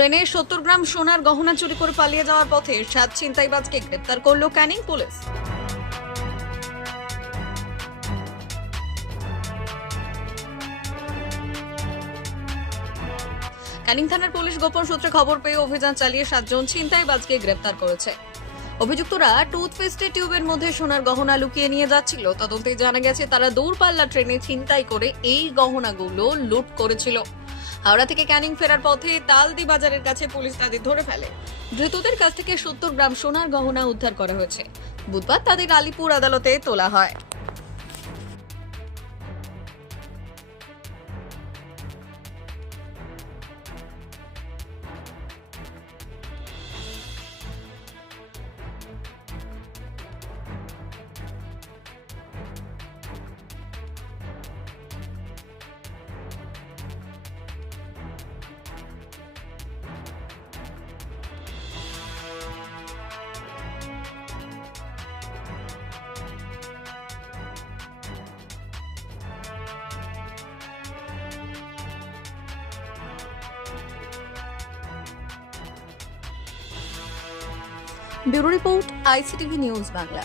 ট্রেনে সত্তর গ্রাম সোনার গহনা চুরি করে পালিয়ে যাওয়ার পথে সাত ছিনতাইবাজকে গ্রেপ্তার করল ক্যানিং পুলিশ। ক্যানিং থানার পুলিশ গোপন সূত্রে খবর পেয়ে অভিযান চালিয়ে সাতজন ছিনতাইবাজকে গ্রেপ্তার করেছে। অভিযুক্তরা টুথপেস্টের টিউবের মধ্যে সোনার গহনা লুকিয়ে নিয়ে যাচ্ছিল। তদন্তে জানা গেছে, তারা দূরপাল্লা ট্রেনে ছিনতাই করে এই গহনাগুলো লুট করেছিল। হাওড়া থেকে ক্যানিং ফেরার পথে তালদি বাজারের কাছে পুলিশ তাদের ধরে ফেলে। ধৃতদের কাছ থেকে সত্তর গ্রাম সোনার গহনা উদ্ধার করা হয়েছে। বুধবার তাদের আলিপুর আদালতে তোলা হয়। Bureau report ICTV news Bangla.